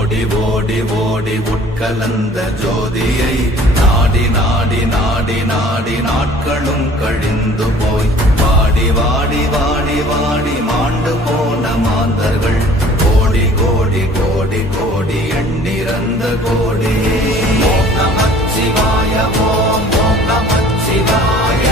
ஓடி ஓடி ஓடி உட்கலந்த ஜோதியை நாடி நாடி நாடி நாடி நாட்களும் கழிந்து போய் வாடி வாடி வாடி வாடி மாண்டு போன மாந்தர்கள் கோடி கோடி கோடி கோடி எண்ணிறந்த கோடி. ஓம் நமச்சிவாய ஓம் ஓம் நமச்சிவாய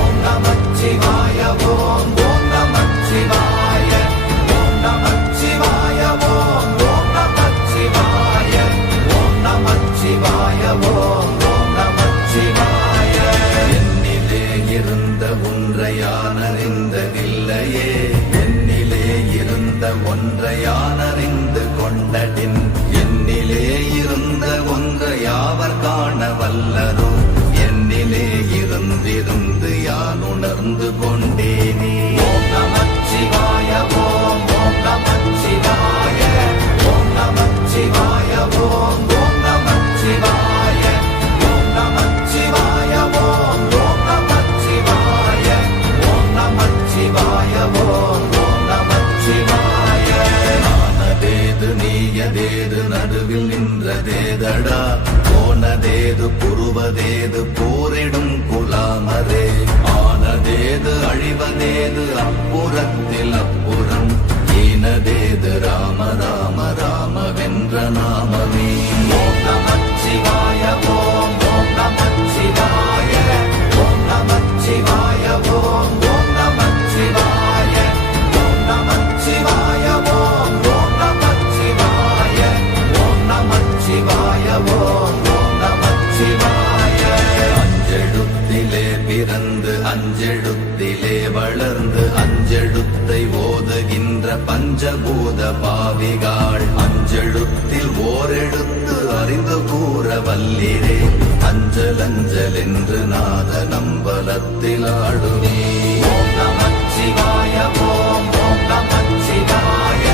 ஓம் நமச்சிவாய ஓம் ஓம் நமச்சிவாய ஓம் நமச்சிவாய ஓம் ஓம் நமச்சிவாய ஓம் நமச்சிவாய ஓம் ஓம் நமச்சிவாய. என்னிலே இருந்த ஒன்றை யான் அறிந்ததில்லையே, என்னிலே இருந்த ஒன்றை யான் அறிந்து கொண்டடின், என்னிலே இருந்த ஒன்றை யாவர் காண வல்லரோ, என்னிலே இருந்திருந்து யான் உணர்ந்து கொண்டேனே. ஓம் நமச்சிவாய ஓம் ஓம் நமச்சிவாய ஓம் நமச்சிவாய ஓம் ஓம் நமச்சிவாய ஓம் நமச்சிவாய ஓம் ஓம் நமச்சிவாய ஓம் நமச்சிவாய ஓம் ஓம் நமச்சிவாய. ஆனதேது நீயதேது நடுவில் நின்றதேதடா, போனதேது புருவதேது போரிடும் குலாமரே, ஆனதேது அழிவதேது அப்புறத்தில் அப்புறம், ஈனதேது ராம ராம ராம வென்ற நாமமே. ஓம் நமச்சிவாய ஓம் ஓம் நமச்சிவாய ஓம் நமச்சிவாய ஓம் ஓம் நமச்சிவாய ஓம் நமச்சிவாய ஓம் ஓம் நமச்சிவாய ஓம் நமச்சிவாய ஓம் ஓம் நமச்சிவாய. அஞ்செழுத்திலே பிறந்து அஞ்செழுத்திலே வளர்ந்து அஞ்செழுத்தை ஓதுகின்ற பஞ்சபூத பாவிகாள், அஞ்செழுத்தில் ஓரெழுத்து அறிந்து கூற வல்லிரே, அஞ்சல் அஞ்சல் என்று நாத நம்பலத்தில் ஆடுவே. ஓம் நமச்சிவாய ஓம் ஓம் நமச்சிவாய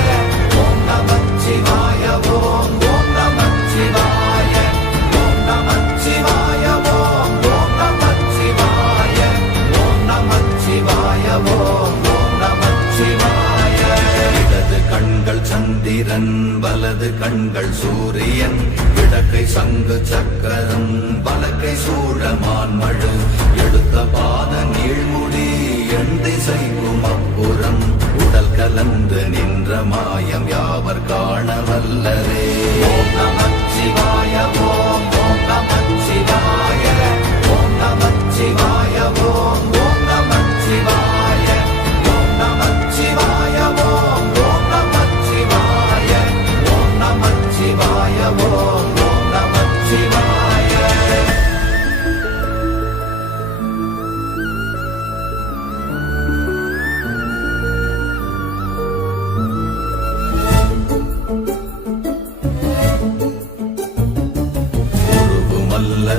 ஓம் நமச்சிவாய ஓம் ஓம் நமச்சிவாய ஓம் நமச்சிவாய ஓம் ஓம் நமச்சிவாய ஓம் நமச்சிவாய ஓம் ஓம் நமச்சிவாய. இடது கண்கள் சந்திரன் வலது கண்கள் சூரியன், இடக்கை சங்கு சக்கரம் வலக்கை சூழமான்மழு, எடுத்த பாத நீழ்முடி எண் திசைக்கும் அப்புறம், உடல் கலந்து நின்ற மாயம் யாவர் காண வல்லரே. ஓம் நமச்சிவாய ஓம் ஓம் நமச்சிவாய ஓம் நமச்சிவாய ஓம் ஓம் நமச்சிவாய ஓம் நமச்சிவாய ஓம் ஓம் நமச்சிவாய ஓம் நமச்சிவாய ஓம் ஓம் நமச்சிவாய.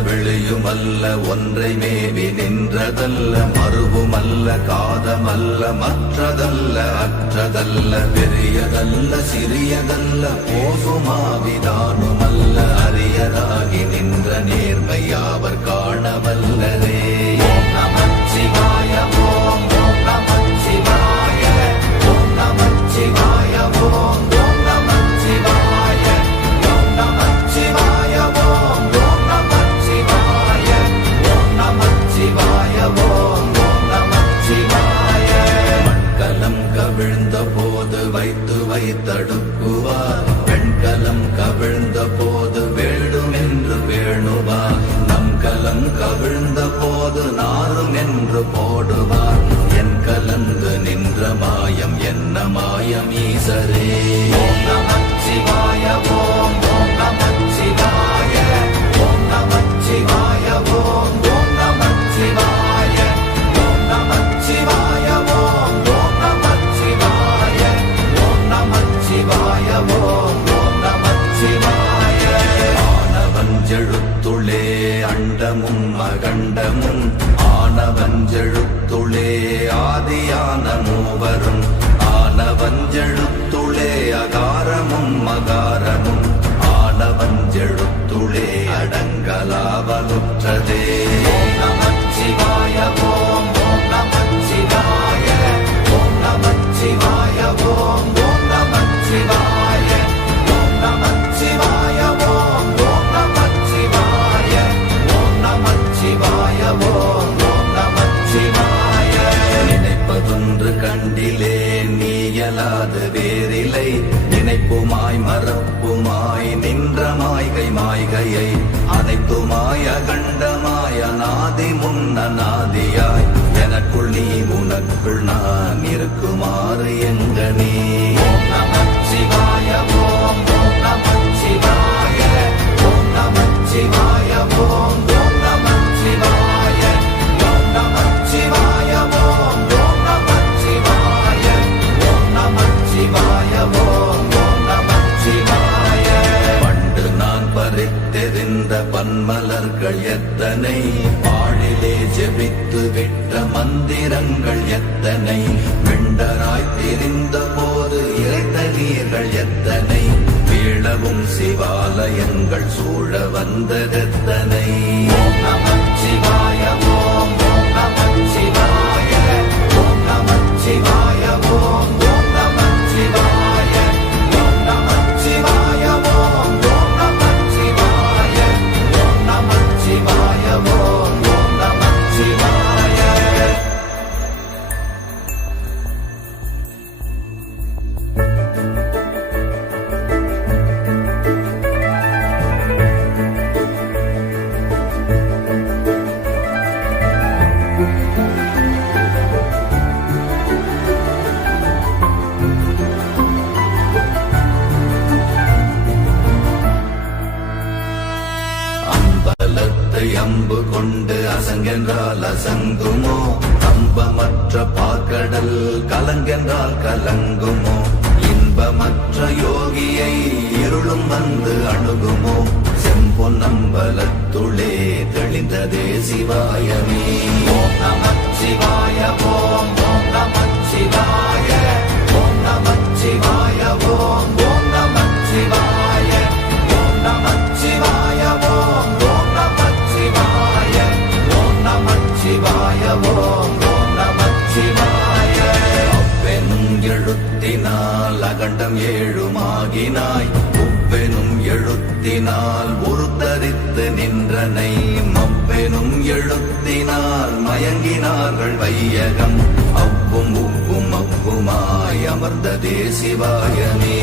வெளியுமல்ல ஒன்றை மேவி நின்றதல்ல, மறுவுமல்ல காதமல்ல மற்றதல்ல அற்றதல்ல, பெரியதல்ல சிறியதல்ல போகுமாவிதானுமல்ல, அரியராகி நின்ற நேர்மையாவர் காணவல்லரே. ஓம் நமச்சிவாய ஓம் ஓம் நமச்சிவாய ஓம் நமச்சிவாய ஓம் ஓம் நமச்சிவாய ஓம் நமச்சிவாய ஓம் ஓம் நமச்சிவாய ஓம் நமச்சிவாய ஓம் ஓம் நமச்சிவாய. மண்கலம் கவிழ்ந்த போது வைத்து வைத்தடுக்குவார், பெண்கலம் கவிழ்ந்த போது வேடும் என்று வேணுவார், நம் கலம் கவிழ்ந்த போது நாரும் என்று போடுவார், என் கலந்து நின்ற மாயம் என்ன மாயம் ஈசரே. ஓம் நமச்சிவாய ஓம் ஓம் நமச்சிவாய ஓம் நமச்சிவாய ஓம் ஓம் நமச்சிவாய ஓம் நமச்சிவாய ஓம் ஓம் நமச்சிவாய ஓம் நமச்சிவாய ஓம் ஓம் நமச்சிவாய. ஆனவஞ்செழுத்துளே அண்டமும் அகண்டமும், ஆனவஞ்செழுத்துளே ஆதியான மூவரும், ஆனவஞ்செழுத்துளே அகாரமும் மகாரமும், ஆனவஞ்செழுத்துளே அடங்கலாவலுற்றதே. ஓம் நமச்சிவாய ஓம் ஓம் நமச்சிவாய ஓம் நமச்சிவாய ஓம் ஓம் நமச்சிவாய ஓம் நமச்சிவாய ஓம் ஓம் நமச்சிவாய. நினைப்பதொன்று கண்டிலே நீயலாது வேறில்லை, நினைப்புமாய் மறப்புமாய் நின்ற மாய்கை மாய்கையை அனைத்துமாய் அகண்டமாய் அநாதி முன்னநாதியாய் எனக்குள் நீ உனக்குள் நான் இருக்குமாறு எங்கனே. ஓம் நமச்சிவாய ஓம் ஓம் நமச்சிவாய ஓம் நமச்சிவாய ஓம் ஓம் நமச்சிவாய ஓம் நமச்சிவாய ஓம் ஓம் நமச்சிவாய ஓம் நமச்சிவாய ஓம் ஓம் நமச்சிவாய. பண்டு நான் பறித்தெறிந்த பன்மலர்கள் எத்தனை, பாழிலே ஜெபித்து விட்ட மந்திரங்கள் எத்தனை, வெண்டராய் திரிந்த போது இறைத்த நீர்கள் எத்தனை, வீழவும் சிவாலயங்கள் சூழ வந்ததெத்தனை. ஓம் நமச்சிவாய ஓம் ஓம் நமச்சிவாய ஓம் நமச்சிவாய ஓம் ஓம் நமச்சிவாய ஓம் நமச்சிவாய ஓம் ஓம் நமச்சிவாய ஓம் நமச்சிவாய ஓம் ஓம் நமச்சிவாய. அம்பலத்தை அம்பு கொண்டு அசங்கென்றால் அசங்குமோ, அம்பமற்ற பாற்கடல் கலங்கென்றால் கலங்குமோ, இன்பமற்ற யோகியை இருளும் வந்து அணுகுமோ, செம்பொன்னம்பலத்துளே தெளிந்ததே சிவாயமே. ஓம் நமச்சிவாய ஓம் ஓம் நமச்சிவாய ஓம் நமச்சிவாய ஓம் ஓம் நமச்சிவாய ஓம் நமச்சிவாய ஓம் ஓம் நமச்சிவாய ஓம் நமச்சிவாய ஓம் ஓம் நமச்சிவாய. அவ்வெனும் எழுத்தினால் அகண்டம் ஏழுமாகினாய், உவ்வெனும் எழுத்தினால் உருத்தரித்து நின்றனை, மவ்வெனும் எழுத்தினால் மயங்கினார்கள் வையகம், அவ்வும் உவ்வும் அவ்வுமாய் அமர்ந்ததே சிவாயமே.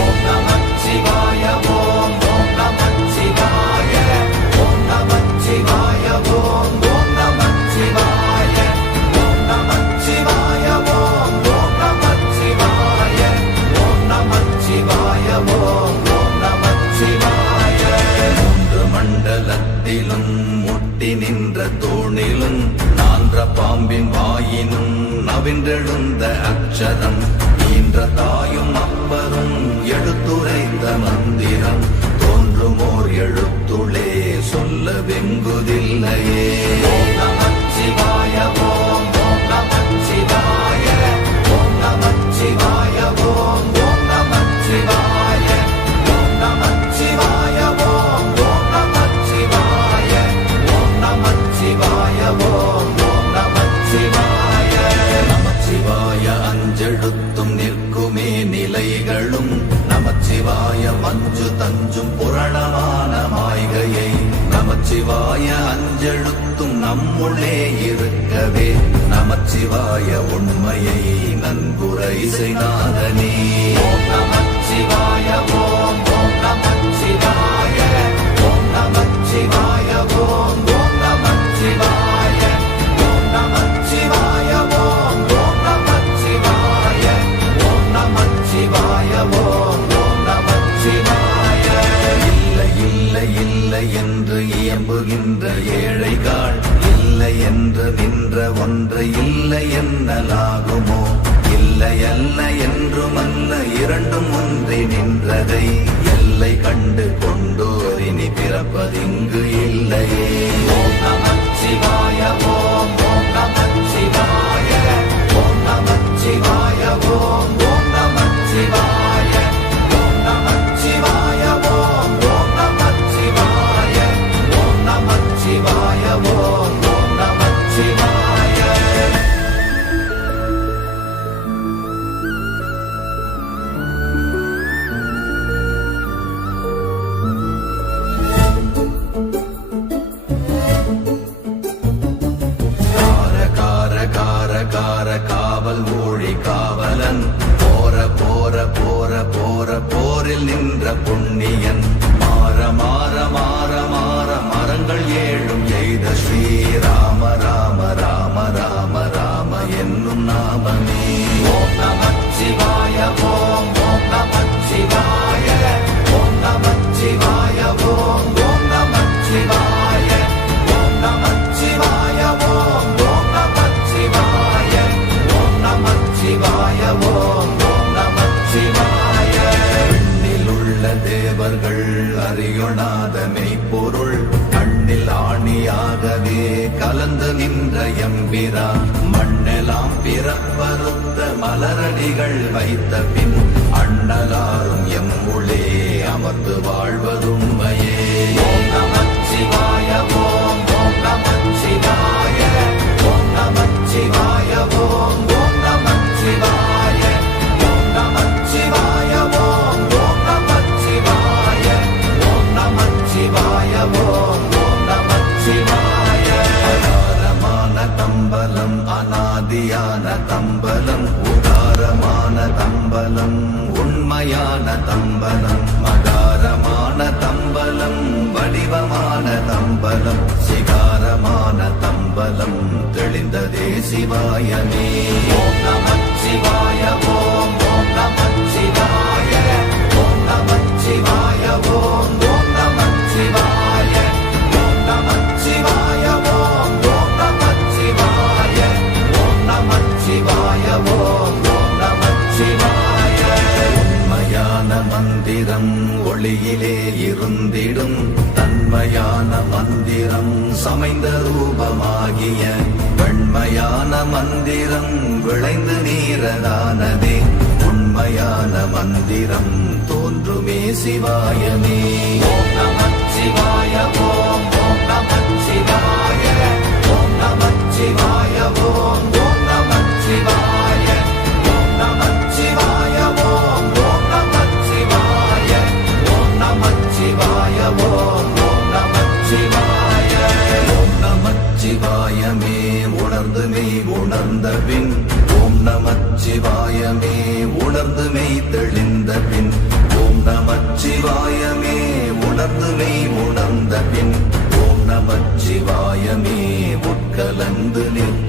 ஓம் நமச்சிவாய ஓம் ஓம் நமச்சிவாய ஓம் நமச்சிவாய ஓம் ஓம் நமச்சிவாய ஓம் நமச்சிவாய ஓம் ஓம் நமச்சிவாய ஓம் நமச்சிவாய ஓம் ஓம் நமச்சிவாய. மூன்று மண்டலத்திலும் முட்டி நின்ற தூணிலும் நான்ற பாம்பின் வாயினும் நவின்றெழுந்த அக்ஷரம், ஈன்ற தாயும் அப்பரும் எடுத்துரைத்த மந்திரம், தோன்றுமோர் எழுத்துளே சொல்ல வெங்குதில்லையே. ஓம் நமச்சிவாய ஓம் ஓம் நமச்சிவாய ஓம் நமச்சிவாய ஓம் ஓம் நமச்சிவாய ஓம் நமச்சிவாய ஓம் ஓம் நமச்சிவாய ஓம் நமச்சிவாய ஓம் ஓம் நமச்சிவாய. நமச்சிவாய அஞ்செழுத்தும் நிற்குமே நிலைகளும், நமச்சிவாய மஞ்சு தஞ்சும் புரணமான மாய்கையை, நமச்சிவாய அஞ்செழுத்தும் நம்முள்ளே இருக்கவே, நமச்சிவாய உண்மையை நன்குரை செய்நாதனே. ஓம் நமச்சிவாய ஓம் ஓம் நமச்சிவாய ஓம் நமச்சிவாய ஓம் ஓம் நமச்சிவாய ஓம் நமச்சிவாய ஓம் ஓம் நமச்சிவாய ஓம் நமச்சிவாய ஓம் ஓம் நமச்சிவாய. இல்லை இல்லை இல்லை என்று இயம்புகின்ற ஏழைகாள், இல்லை என்று நின்ற ஒன்றை இல்லை என்னலாகுமோ, இல்லை அல்ல என்றுமல்ல இரண்டும் ஒன்றி நின்றதை, எல்லை கண்டு கொண்டோரினி பிறப்பதிங்கு இல்லையே. ஓம் நமச்சிவாய ஓம் ஓம் நமச்சிவாய ஓம் நமச்சிவாய ஓம் ஓம் நமச்சிவாய ஓம் நமச்சிவாய ஓம் ஓம் நமச்சிவாய ஓம் நமச்சிவாய ஓம் ஓம் நமச்சிவாய. நின்ற எம்பிரா மண்ணெல்லாம் பிறப்பறுத்த மலரடிகள் வைத்த பின் அண்ணலாரும் எம்முளே அமர்ந்து வாழ்வதுண்மையே. ஓம் நமச்சிவாய ஓம் ஓம் நமச்சிவாய ஓம் நமச்சிவாய ஓம் ஓம் நமச்சிவாய ஓம் நமச்சிவாய ஓம் ஓம் நமச்சிவாய ஓம் நமச்சிவாய ஓம் ஓம் நமச்சிவாய. அகாரமான தம்பலம் அநாதியான தம்பலம் உதாரமான தம்பலம் உண்மையான தம்பலம் மகாரமான தம்பலம் வடிவமான தம்பலம் சிகாரமான தம்பலம் தெளிந்ததே சிவாயமே. ஓம் நமச்சிவாய ஓம் ஓம் நமச்சிவாய ஓம் நமச்சிவாய ஓம் ஓம் நமச்சிவாய ஓம் நமச்சிவாய ஓம் ஓம் நமச்சிவாய ஓம் நமச்சிவாய ஓம் ஓம் நமச்சிவாய. உண்மையான மந்திரம் ஒளியிலே இருந்திடும் தன்மையான மந்திரம் சமைந்த ரூபமாகிய வெண்மையான மந்திரம் விளைந்து நீரதானதே உண்மையான மந்திரம் தோன்றுமே சிவாயமே. ஓம் நமச்சிவாய ஓம் ஓம் நமச்சிவாய ஓம் நமச்சிவாய ஓம் ஓம் நமச்சிவாய ஓம் நமச்சிவாய ஓம் ஓம் நமச்சிவாய ஓம் நமச்சிவாய ஓம் ஓம் நமச்சிவாய. ஓம் நமச்சிவாயமே உணர்ந்து மெய் உணர்ந்த பின் ஓம் நமச்சிவாயமே உணர்ந்து மெய் தெளிந்த பின் ஓம் நமச்சிவாயமே உணர்ந்து மெய் உணர்ந்த பின் ஓம் நமச்சிவாயமே உட்கலந்து நிற்க